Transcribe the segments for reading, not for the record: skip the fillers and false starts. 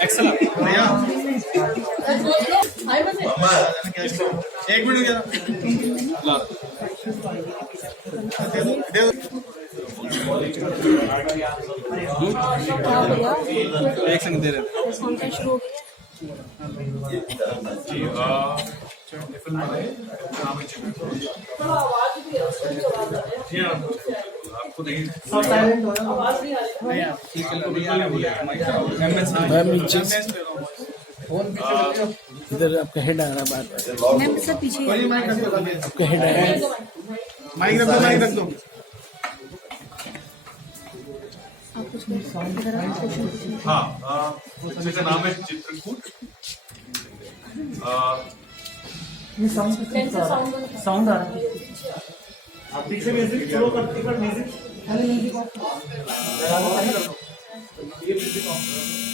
Excellent. एक minute गया एक सेकंड दे रहे फिल्म आपको नहीं इधर आपका हेड आ रहा है बार बार सब पीछे आपका हेड आ रहा है माइक रख दो हाँ पिक्चर का नाम है चित्रकूट साउंड आ रहा है आप पीछे म्यूजिक स्लो करती पर म्यूजिक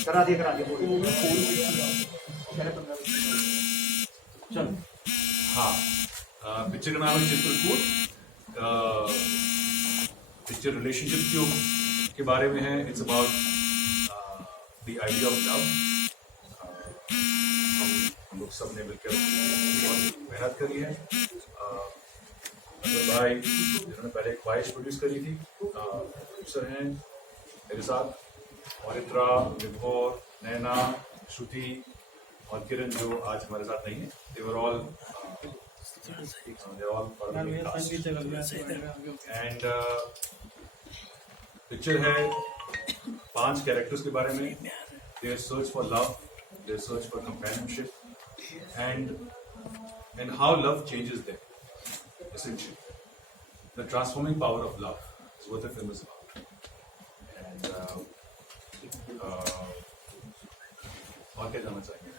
करा दिए चलो हाँ पिक्चर का नाम है चित्रकूट पिक्चर रिलेशनशिप के बारे में है it's about the idea of love हम लोग सब ने मिलकर बहुत मेहनत करी है भाई जिन्होंने पहले एक ख्वाहिश प्रोड्यूस करी थी प्रोड्यूसर हैं मेरे साथ औरित्रा विभोर नैना श्रुति और किरण जो आज हमारे साथ नहीं है देवर ऑल एंड पिक्चर है 5 कैरेक्टर्स के बारे में their search for love their search for companionship and how love changes them essentially the transforming power of love is what the film is about and और क्या जानना चाहेंगे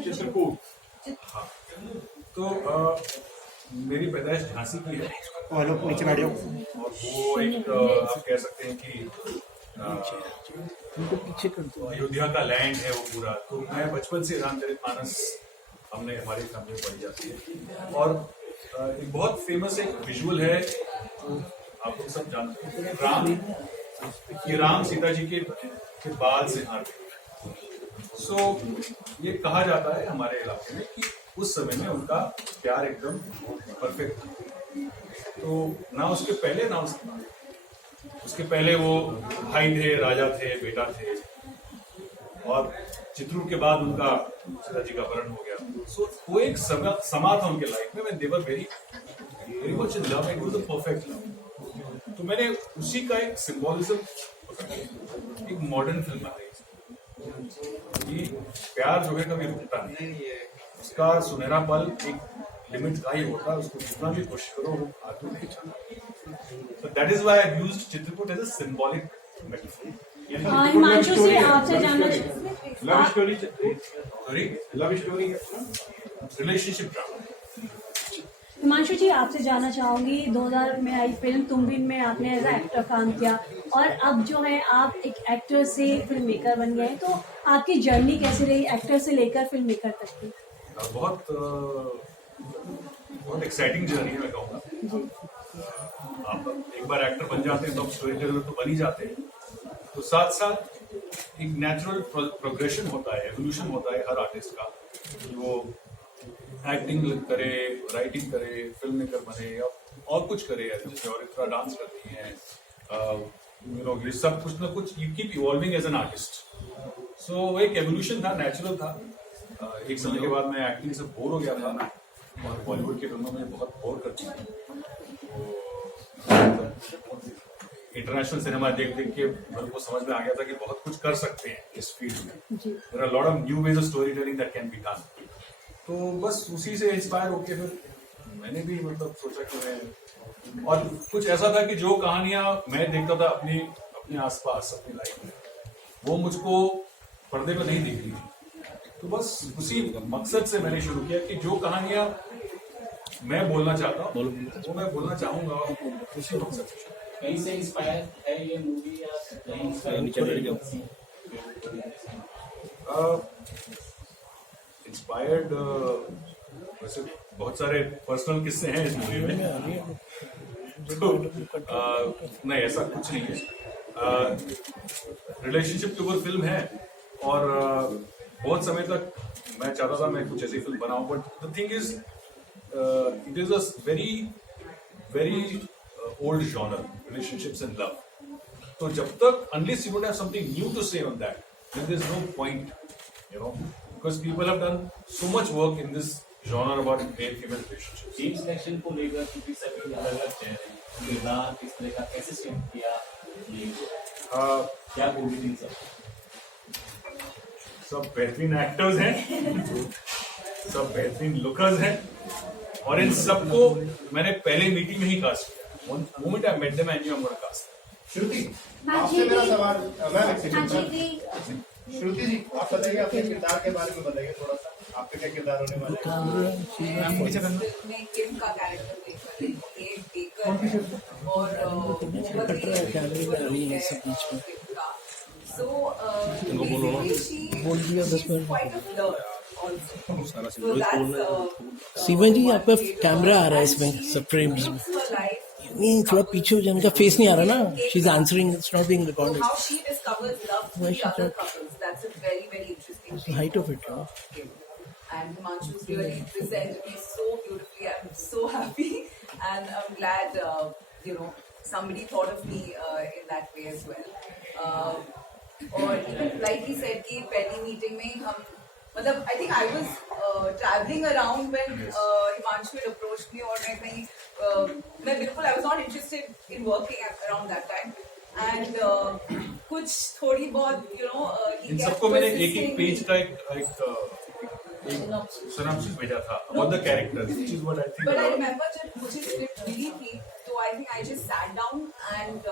चित्रकूट हाँ तो मेरी पैदाइश झांसी की है और वो एक आप कह सकते हैं कि अयोध्या का लैंड है वो पूरा तो मैं बचपन से रामचरितमानस हमने हमारी फैमिली में पढ़ी जाती है और एक बहुत फेमस एक विजुअल है आप लोग सब जानते हैं राम सीता जी के बाल से हार सो ये कहा जाता है हमारे इलाके में कि उस समय में उनका प्यार एकदम परफेक्ट था तो ना उसके पहले ना उसके पहले वो भाई थे राजा थे बेटा थे और चित्रकूट के बाद उनका सीता जी का वर्ण हो गया सो वो एक समा था उनके लाइफ में they were very much in love and it was a perfect love तो मैंने उसी का एक सिंबोलिज्म एक मॉडर्न फिल्म बनाई कि प्यार जो है कभी रुकता नहीं उसका सुनहरा पल एक लिमिट का ही होता है उसको जितना भी कोशिश करो वो आगे नहीं जाता so that is why I used Chitrakuट as a symbolic metaphor Himanshu से आपसे जानना love story relationship drama Himanshu ji आपसे जानना चाहूंगी 2000 में आई फिल्म तुम बिन में आपने एज एक्टर काम किया और अब जो है आप एक एक्टर से फिल्म मेकर बन गए तो आपकी जर्नी कैसे रही एक्टर से लेकर फिल्म मेकर तक की बहुत एक्साइटिंग जर्नी है मैं कहूँगा आप एक बार एक्टर बन जाते हैं तो आप स्टोरी टेलर तो बन ही जाते हैं तो साथ साथ एक नेचुरल प्रोग्रेशन होता है एवोल्यूशन होता है हर आर्टिस्ट का कि वो एक्टिंग करे राइटिंग करे फिल्म मेकर बने और कुछ करे जैसे और इतना डांस करती हैं ये सब कुछ ना कुछ you keep evolving as an artist so एक एवोल्यूशन था नेचुरल था एक समय के बाद मैं एक्टिंग से बोर हो गया था और बॉलीवुड की फिल्मों में बहुत बोर करती थी इंटरनेशनल सिनेमा देख के मेरे को समझ में आ गया था कि बहुत कुछ कर सकते हैं इस फील्ड में there are lot of new ways of storytelling that can be done तो बस उसी से इंस्पायर होके फिर मैंने भी मतलब सोचा कि मैं और कुछ ऐसा था कि जो कहानियां मैं देखता था अपने आसपास अपनी लाइफ में वो मुझको पर्दे पे नहीं दिख रही थी तो बस उसी मकसद से मैंने शुरू किया कि जो कहानियां मैं बोलना चाहता हूँ वो मैं बोलना चाहूंगा उसी मकसद से कहीं से इंस्पायर है ये मूवी या कहीं इंस्पायर्ड वैसे बहुत सारे पर्सनल किस्से हैं इस मूवी में, तो नहीं ऐसा कुछ नहीं है। रिलेशनशिप के ऊपर फिल्म है और बहुत समय तक मैं चाहता था मैं कुछ ऐसी फिल्म बनाऊं, but the thing is it is a very old genre, relationships and love. तो जब तक unless you don't have something new to say on that, then there's no point, you know, because people have done so much work in this genre about male-female relationships. Team selection को लेकर क्योंकि सभी अलग-अलग चेहरे, किरदार किस तरह का कैसे सेट किया, ये क्या बोली थी सब बेहतरीन एक्टर्स हैं, सब बेहतरीन लुकर्स हैं, और इन सबको मैंने पहले मीटिंग में ही कास्ट किया। Moment I met them I knew I am gonna cast. Shruti, आपसे मेरा सवाल, श्रुति जी, आप बताइए अपने किरदार के बारे में बताइए थोड़ा सा, आपके क्या किरदार होने वाले मैं किम का कैरेक्टर सीमा जी आपका कैमरा आ रहा है इसमें सब फ्रेम्स में, नहीं थोड़ा पीछे हो जाए, उनका फेस नहीं आ रहा ना, she is answering, it's not being recorded. how she discovers love through the other couples. That's a very, very interesting thing. Height of it. And Himanshu's really presented me so beautifully. I'm so happy, and I'm glad somebody thought of me in that way as well. Or even like he said कि पहली meeting में हम मतलब I think I was traveling around when Himanshu had approached me, और मैं कहीं मैं बिल्कुल I was not interested in working around that time, and कुछ थोड़ी बहुत इन सबको मैंने एक पेज का एक synopsis भेजा था about the characters, which is what I think. But I remember जब मुझे script मिली थी, तो I think I just sat down and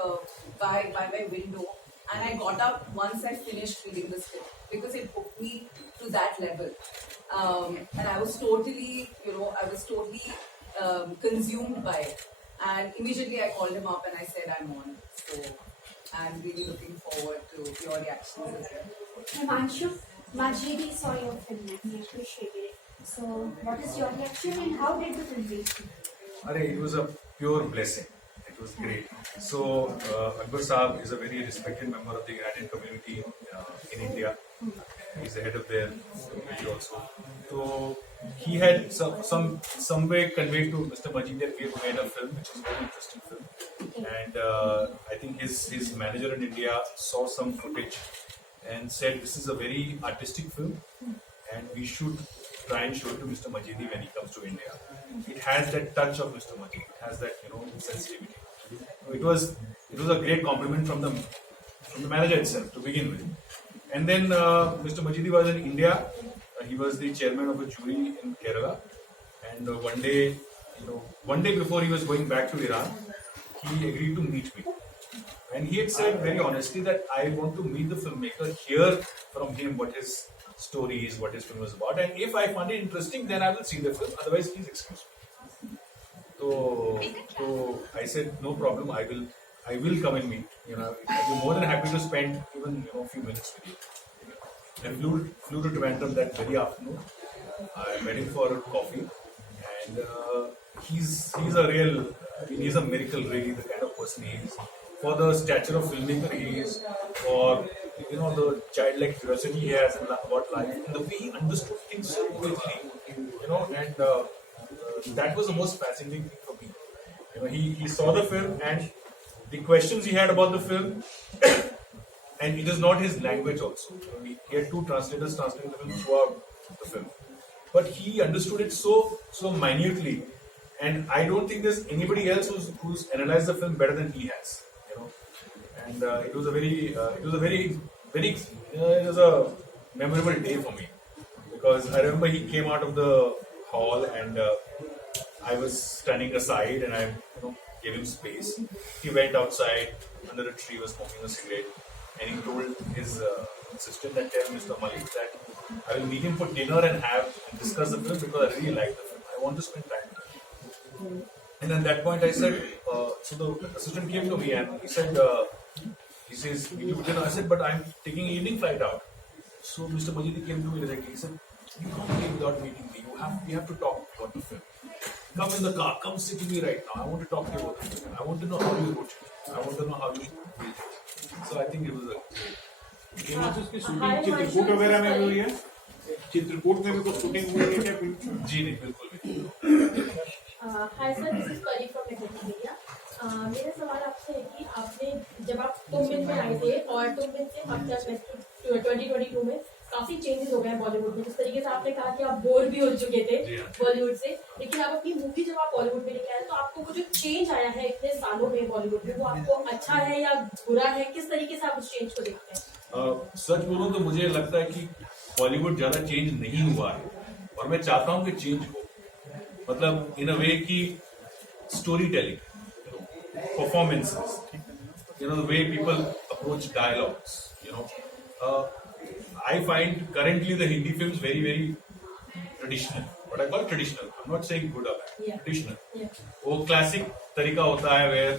by my window, and I got up once I finished reading the script because it hooked me to that level, and I was totally consumed by it, and immediately I called him up and I said I'm on. So I'm really looking forward to your reactions as well. Himanshu, Majidi saw your film and he appreciated it. So, what is your reaction and how did the film reach you? It was a pure blessing. It was great. So, Akbar Saab is a very respected member of the Iranian community in India. He's the head of their community also. So, he had some way conveyed to Mr. Majid that we have made a film, which is a very interesting film. And I think his manager in India saw some footage and said this is a very artistic film and we should try and show it to Mr. Majidi when he comes to India. It has that touch of Mr. Majidi. It has that sensitivity. It was a great compliment from the manager itself to begin with. And then Mr. Majidi was in India. He was the chairman of a jury in Kerala. And one day before he was going back to Iran, he agreed to meet me. And he had said very honestly that I want to meet the filmmaker, hear from him what his story is, what his film is about, and if I find it interesting, then I will see the film. Otherwise, please excuse me. So I said no problem. I will come and meet. I'll be more than happy to spend even a few minutes with you. I flew to Trivandrum that very afternoon. I met him for coffee, and he's a miracle really, the kind of person he is. For the stature of filmmaker he is, for the childlike curiosity he has about life, and the way he understood things so quickly, and that was the most fascinating thing for me. He saw the film and the questions he had about the film, and it is not his language also. He had two translators translating the film throughout the film, but he understood it so minutely, and I don't think there's anybody else who's analyzed the film better than he has. And it was a memorable day for me, because I remember he came out of the hall and I was standing aside and I gave him space. He went outside under a tree, was smoking a cigarette, and he told his assistant that tell Mr. Malik that I will meet him for dinner and discuss the film because I really like the film. I want to spend time with him. And at that point I said, so the assistant came to me and he said, he says, meet you for dinner. I said, but I'm taking an evening flight out. So Mr. Majidi came to me directly. He said, you can't leave without meeting me. We have to talk, the film. Come in the car, come sit with me right now. I want to talk to you about it. I want to know how you wrote it. I want to know how you did it. So I think it was a उसकी shooting Chitrakoot वगैरह में भी हुई है चित्रकूट में भी कुछ shooting हुई है क्या फिल्म जी नहीं बिल्कुल भी हाय सर दिस इज परी फ्रॉम मीडिया मेरा सवाल आपसे है कि आपने जब आप तुमबिन में आए थे और तुमबिन से अब तक 2022 में काफी चेंजेस हो गए हैं बॉलीवुड में जिस तरीके से आपने कहा कि आप बोर भी हो चुके थे बॉलीवुड से लेकिन आप अपनी मूवी जब आप बॉलीवुड में लेके आए तो आपको वो जो चेंज आया है इतने सालों में बॉलीवुड में वो आपको अच्छा है या बुरा है किस तरीके से आप उस चेंज को देखते हैं सच बोलूं तो मुझे लगता है कि बॉलीवुड ज्यादा चेंज नहीं हुआ है और मैं चाहता हूं कि चेंज हो मतलब इन अ वे की story telling performances, the way people approach dialogues, I find currently the Hindi films very, very traditional. What I call traditional. I'm not saying good or bad. Yeah. Traditional. Yeah. वो classic तरीका होता है where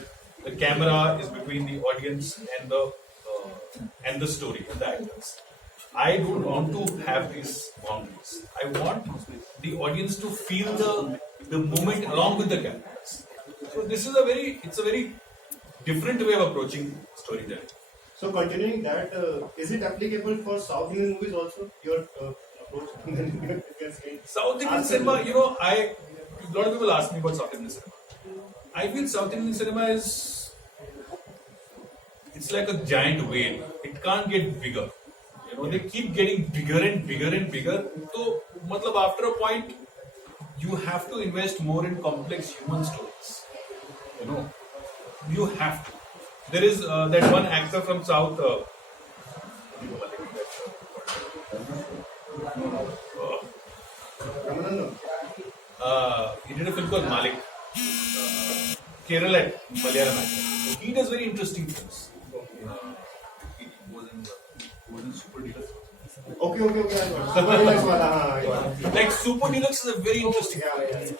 the camera is between the audience and the story and the actors. I don't want to have these boundaries. I want the audience to feel the moment along with the cameras. So this is it's a very different way of approaching storytelling. So continuing that, is it applicable for South Indian movies also? Your approach? South Indian cinema, a lot of people ask me about South Indian cinema. I feel South Indian cinema it's like a giant whale. It can't get bigger. They keep getting bigger and bigger and bigger. So, after a point, you have to invest more in complex human stories. You have to. There is that one actor from South. He did a film called Malik. Kerala, Malayalam actor. He does very interesting films. He was in Super Deluxe. Okay. Super Deluxe वाला हाँ. Like Super Deluxe is a very interesting film.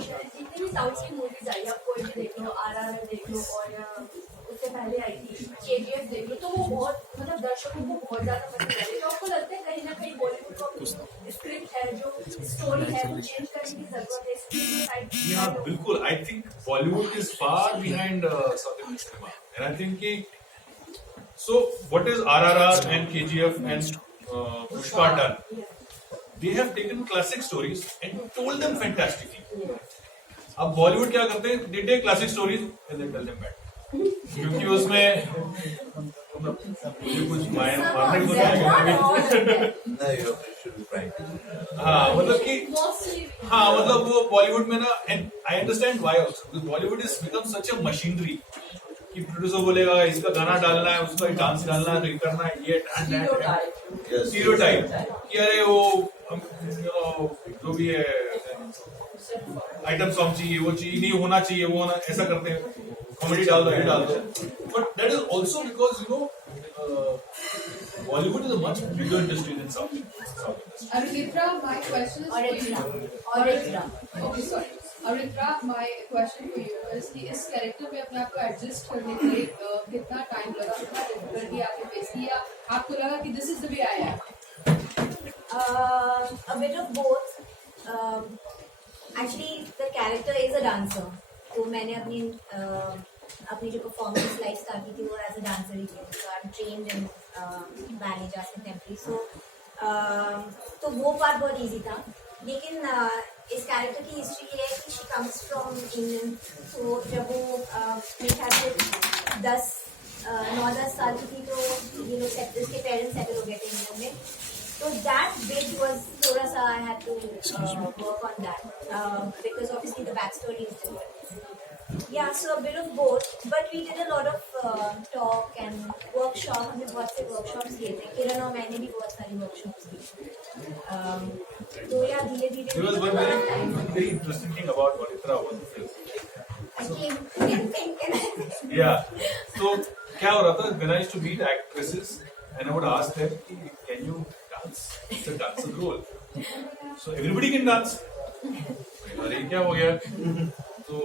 जितनी भी south की movies आई आप कोई भी देख लो RRR देख लो और उससे पहले आई थी KGF देख लो तो वो बहुत दर्शकों को बहुत ज्यादा पसंद आई तो आपको लगता है कहीं ना कहीं बॉलीवुड का स्क्रिप्ट है जो स्टोरी है वो चेंज करने की जरूरत है Yeah, बिल्कुल. I think Bollywood is far behind South Indian cinema, and I think so. What is RRR and KGF and Pushpa done? They have taken classic stories and told them fantastically. अब बॉलीवुड क्या करते हैं? They take classic stories and they tell them bad. क्योंकि उसमें मुझे कुछ मारने को मतलब वो बॉलीवुड में ना and I understand why also Bollywood is become such a machinery कि प्रोड्यूसर बोलेगा इसका गाना डालना है उसका डांस डालना है तो ये करना है ये स्टीरियोटाइप कि अरे वो जो भी है आइटम सॉन्ग चाहिए वो चाहिए नहीं होना चाहिए वो होना ऐसा करते हैं कॉमेडी डाल दो but that is also because Bollywood is a much bigger industry than South industry. Aritra, my question is for you. Okay, sorry. Aritra, my question for you is कि इस कैरेक्टर में अपने आप को एडजस्ट करने के लिए कितना टाइम लगा कितना डिफिकल्टी आपने फेस की या आपको लगा कि this is the way I am A bit of both. Actually, the character is a dancer. तो मैंने अपनी जो परफॉर्मेंस लाइफ स्टार्ट की थी वो एज अ डांसर ही थी so I am trained in ballet jazz contemporary so तो वो पार्ट बहुत इजी था लेकिन इस कैरेक्टर की हिस्ट्री ये है कि शी कम्स फ्रॉम इंग्लैंड तो जब वो मेरे ख्याल से 9-10 साल की थी तो उसके पेरेंट्स सेटल हो गए थे इंग्लैंड में तो दैट बिट वाज थोड़ा सा I had to work on that because obviously the backstory is different Yeah, so a bit of both, but we did a lot of talk and workshop. हमने बहुत से workshops किए थे. किरण और मैंने भी बहुत सारी workshops की. तो यार धीरे-धीरे. There was one very interesting thing about Aritra was the film. I came thinking. Yeah. So क्या हो रहा था? When I used to meet actresses and I would ask them, can you dance? It's a dancer role. So everybody can dance. अरे क्या हो गया? तो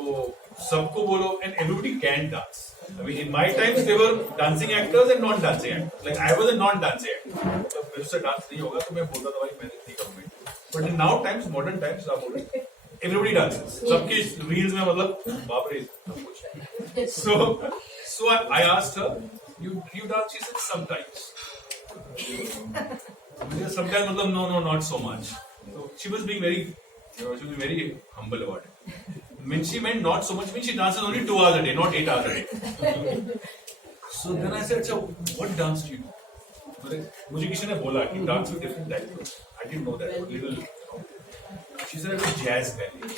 सबको बोलो and everybody can dance. I mean, in my times they were dancing actors and non-dancing actors. Like I was a non-dancing actor. तो मेरे से डांस नहीं होगा तो मैं बोलता था भाई मैं नहीं करूँगा. But in now times, modern times, आप बोले, everybody dances. सबके reels में मतलब बाप रे सब कुछ. So I asked her, you dance? She said sometimes. Sometimes मतलब no, not so much. So she was being very, she was very humble about it. When she meant not so much, means she dances only 2 hours a day, not 8 hours a day. So then I said, so what dance do you do? मुझे किसी ने बोला कि dance with different types. I didn't know that. Little, she said I do jazz ballet.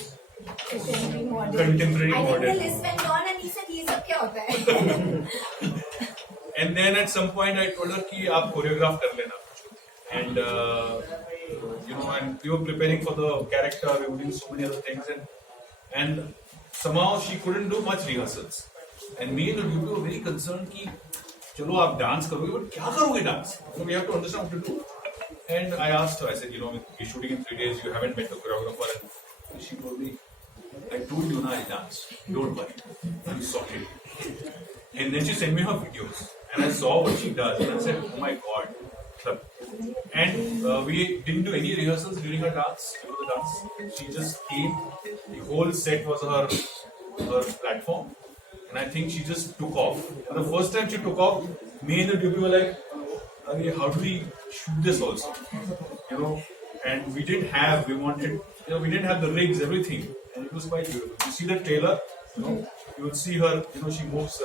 Contemporary I modern. think the list went on and he said, ये सब क्या होता है? And then at some point I told her कि आप choreograph कर लेना. And and we were preparing for the character, we were doing so many other things, and somehow she couldn't do much rehearsals. And me and the dude were very concerned कि चलो आप dance करोगे, but क्या करोगे dance? So we have to understand what to do. And I asked her, I said, we're shooting in 3 days, you haven't met the choreographer. And she told me, I told you I dance. Don't worry, I'm sorted. And then she sent me her videos, and I saw what she does, and I said, oh my God. And we didn't do any rehearsals during her dance, before the dance. She just came, the whole set was her platform, and I think she just took off. And the first time she took off, me and the DP were like, okay, how do we shoot this also? And we didn't have the rigs, everything, and it was quite beautiful. You see the trailer, you will see her, she moves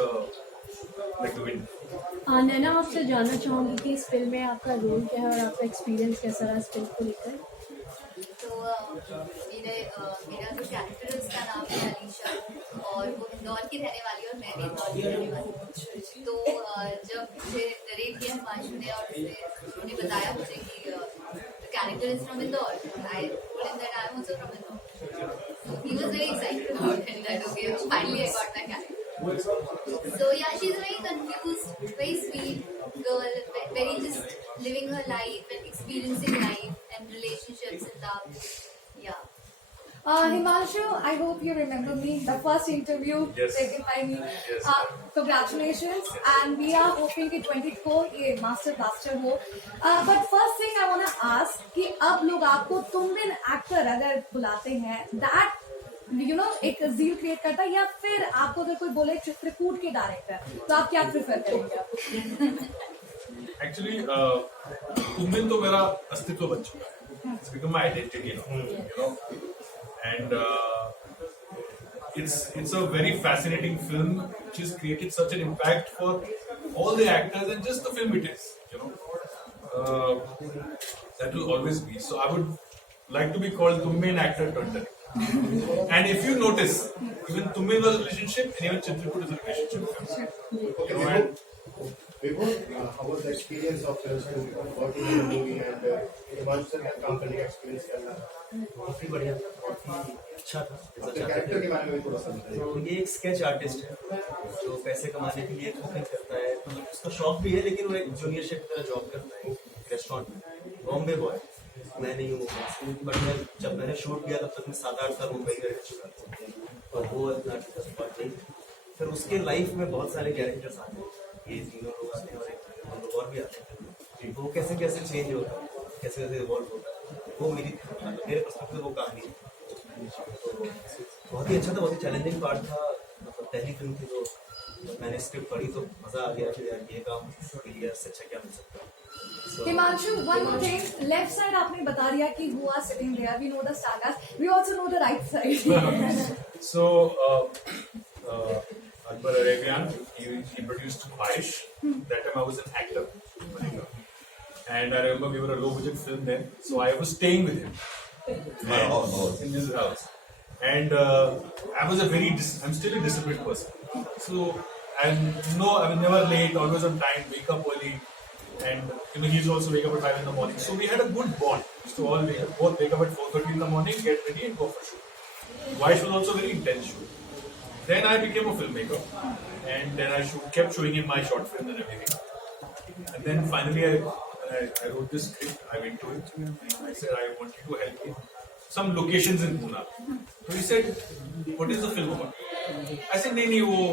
like the wind. नैना, आपसे जानना चाहूँगी कि इस film में आपका role क्या है और आपका एक्सपीरियंस कैसा रहा इस फिल्म को लेकर? तो मेरा जो कैरेक्टर है उसका नाम है अलीशा और वो इंदौर की रहने वाली है और मैं भी इंदौर की रहने वाली हूँ. तो जब मुझे नरेट किया हिमांशु ने और उन्होंने बताया मुझे कि character is from Indore, I told him that I am also from Indore. So he was very excited about it, that okay, finally I got my character. So yeah, she's a very confused, very sweet girl, very just living her life and experiencing life and relationships and love. Yeah. Himanshu, I hope you remember me, the first interview taken by me. Yes. Congratulations, and we are hoping कि 24 ये master blaster हो. But first thing I wanna ask कि अब लोग आपको Tumbin actor अगर बुलाते हैं, that एक जील क्रिएट करता है, या फिर आपको अगर कोई बोले चित्रकूट के डायरेक्टर, तो आप क्या प्रेफर करेंगे? Actually, तुमबिन तो मेरा अस्तित्व बन चुका है. It's become my identity now. And it's a very fascinating film which has created such an impact for all the actors and just the film it is. That will always be. So I would like to be called Tumbin actor turned director. And if you notice, even Tumbin was a relationship, and even Chitrakut is a relationship. Okay, how was the experience of working in the movie and Himanshu sir का काम करने का experience क्या था? काफी बढ़िया, काफी अच्छा था. कैरेक्टर के बारे में थोड़ा सा बताइए. तो ये एक स्केच आर्टिस्ट है जो पैसे कमाने के लिए कुकिंग करता है. तो उसका शौक भी है, लेकिन वो एक जूनियर शेफ की तरह जॉब करता है रेस्टोरेंट में. बॉम्बे बॉय. मैं नहीं हूँ, बट जब मैंने शूट किया तब तक मैं 7-8 साल मुंबई में रह चुका था और वो इतना स्पॉट नहीं. फिर उसके लाइफ में बहुत सारे कैरेक्टर्स आते हैं, ये तीनों लोग आते हैं और एक लोग और भी आते हैं. वो कैसे कैसे चेंज होता है, कैसे कैसे इवॉल्व होता है, वो मेरे पर्सपेक्टिव वो कहानी है. तो बहुत ही अच्छा था, बहुत ही चैलेंजिंग पार्ट था. मतलब पहली फिल्म थी, तो मैंने स्क्रिप्ट पढ़ी तो मजा आ गया कि यार ये काम इससे अच्छा क्या मिल सकता है. Himanshu, one more thing, left side आपने बता दिया कि who are sitting there, we know the stars, we also know the right side. So Akbar Arabian, he produced Khwahish. That time I was an actor, and I remember we were a low budget film then, so I was staying with him in his house. And I was I'm still a disciplined person, so I was never late, always on time, wake up early. And he's also wake up at 5 in the morning. So we had a good bond. We used to all both wake up at 4:30 in the morning, get ready and go for shoot. Waish was also very intense shoot. Then I became a filmmaker, and then I kept showing him my short films and everything. And then finally I wrote this script. I went to it. I said I want you to help me. Some locations in Pune. So he said, "What is the film about?" I said, "No,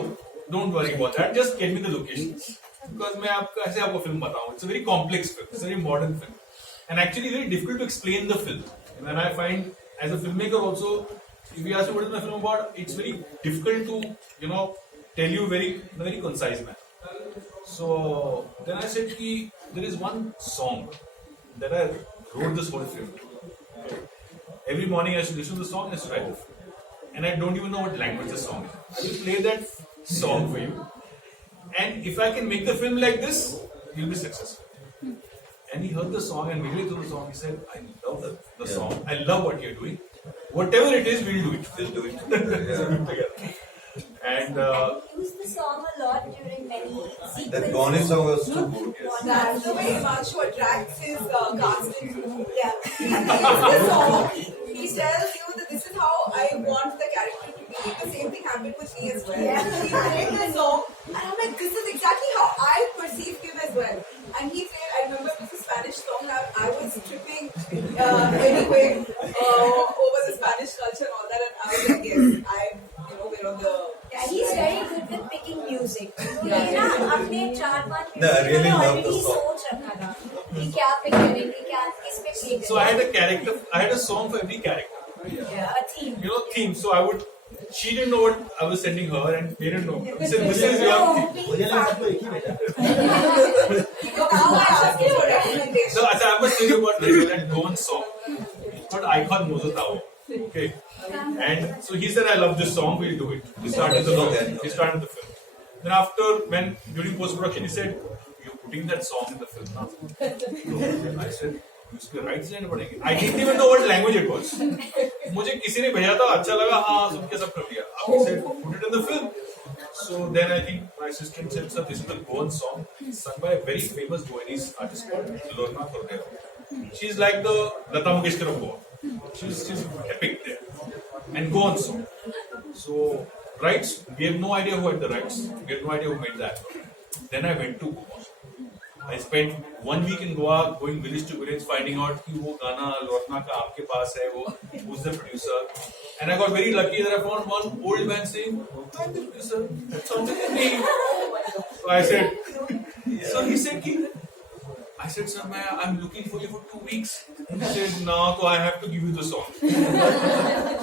don't worry about that. Just get me the locations." Because मैं आपको film बताऊं. It's a very complex film. It's a very modern film, and actually very difficult to explain the film. And I find as a filmmaker also, if you ask me what is my film about, it's very difficult to tell you in a very concise manner. So then I said ki there is one song that I wrote this whole film. Every morning I used to listen to the song and I used to write the film. And I don't even know what language the song is. I will play that song for you. And if I can make the film like this, you'll be successful. And he heard the song and midway through the song he said, I love the song. I love what you're doing. Whatever it is, we'll do it. We'll do it. Together. And used the song a lot during many sequences. That Bonnie song was too good. Yes. That's the way Himanshu attracts his casting. Yeah. He the song. He tells you that this is how I want the character to be. The same thing happened with me as well. Yeah. He played the song, and I'm like, this is exactly how I perceived him as well. And he played. I remember it was a Spanish song. I was tripping anyway over the Spanish culture and all that, and I was like, yes, we're on the. Yeah, he's very good with picking music. Yeah. अपने 4-5 No, I really love the already song. सोच रखा था कि क्या pick करेंगे, क्या किस पे play so I had a character. I had a song for every character. Yeah, a theme. Theme. So I would. She didn't know what I was sending her, and they didn't know. He said, "This is your theme." मुझे लगा सब लोग एक ही बेटा Now I ask you for recommendation. So I was thinking about that Goan song. It's called Icon Mozotao. Okay. And so he said, I love this song, we'll do it. We started the film. We started the film. Then after, during post-production, he said, you're putting that song in the film now. So I said, उसके rights लेने पड़ेंगे. I didn't even know what language it was. मुझे किसी ने भेजा था, अच्छा लगा, हाँ, सुन के सब कर लिया. He said, put it in the film. So then I think my assistant said, sir, this is the Goan song, sung by a very famous Goanese artist called Lorna Cordero. She's like the Lata Mangeshkar of Goa. She's epic there. And Goan song. So, rights, we have no idea who had the rights. We have no idea who made that. Then I went to Goa. I spent 1 week in Goa, going village to village, finding out कि वो गाना लौटना का आपके पास है, वो who's the producer. And I got very lucky that I found one old man saying, I'm the producer. That song is me. So I said, so he said, I said, sir, I'm looking for you for 2 weeks. He said, no, so I have to give you the song.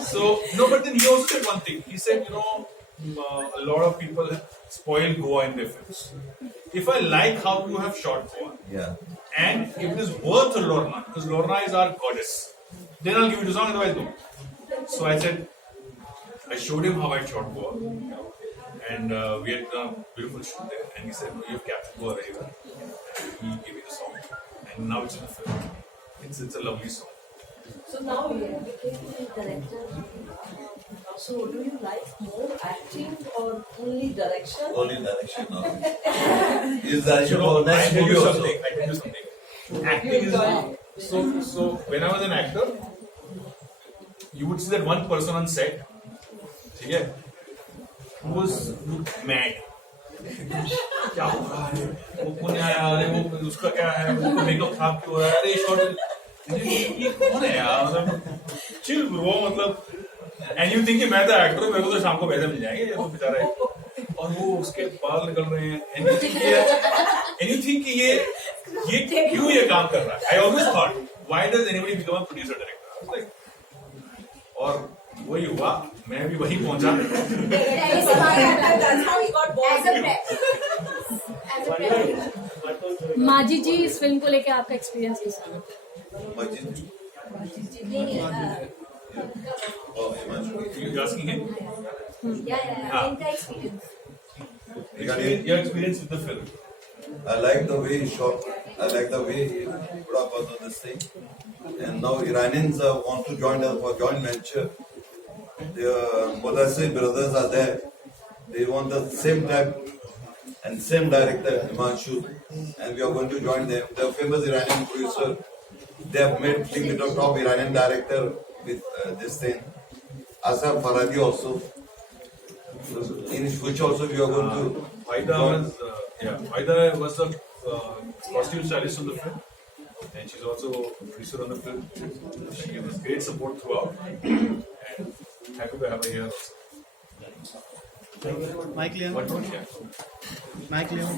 So, no, but then he also said one thing. He said, a lot of people spoil Goa in their films. If I like how you have shot Goa, and if it is worth Lorna, because Lorna is our goddess, then I'll give you the song, otherwise no. So I said, I showed him how I shot Goa, and we had done a beautiful shoot there, and he said, no, you've captured Goa very well. He gave me the song, and now it's in the film. It's a lovely song. So now you became the director. So do you like more acting or only direction? Only direction. No. Is that I tell you something. Acting is so. When I was an actor, you would see that one person on set, who was mad. क्या हो रहा है? वो कौन है यार? वो उसका क्या है? वो मेकअप खराब क्यों हो रहा है? अरे शॉट ये कौन है यार? चिल ब्रो मतलब. And you think कि मैं तो एक्टर हूँ, मेरे को तो शाम को पैसे मिल जाएंगे, ये तो बेचारा है. और वो उसके बाल निकल रहे हैं. And you think कि ये क्यों ये काम कर रहा है? I always thought, why does anybody become a producer director? और वही हुआ, मैं भी वही पहुंचा. That's how he got born. माजी जी, इस फिल्म को लेके आपका एक्सपीरियंस कैसा है? You're asking him? Yeah. Iनका experience. Your experience with the film. I like the way he shot. I like the way he put up on this thing. And now Iranians want to join us for joint venture. The Modassi brothers are there. They want the same type and same director, Himanshu. And we are going to join them. The famous Iranian producer. They have made King Little Top Iranian director with this thing. Asaf Farhadi also. In which also we are going to. Aida was the costume stylist on the film, and she's also a producer on the film. She gave us great support throughout, and happy to have her here. Mike Leon. What don't you? Mike Leon.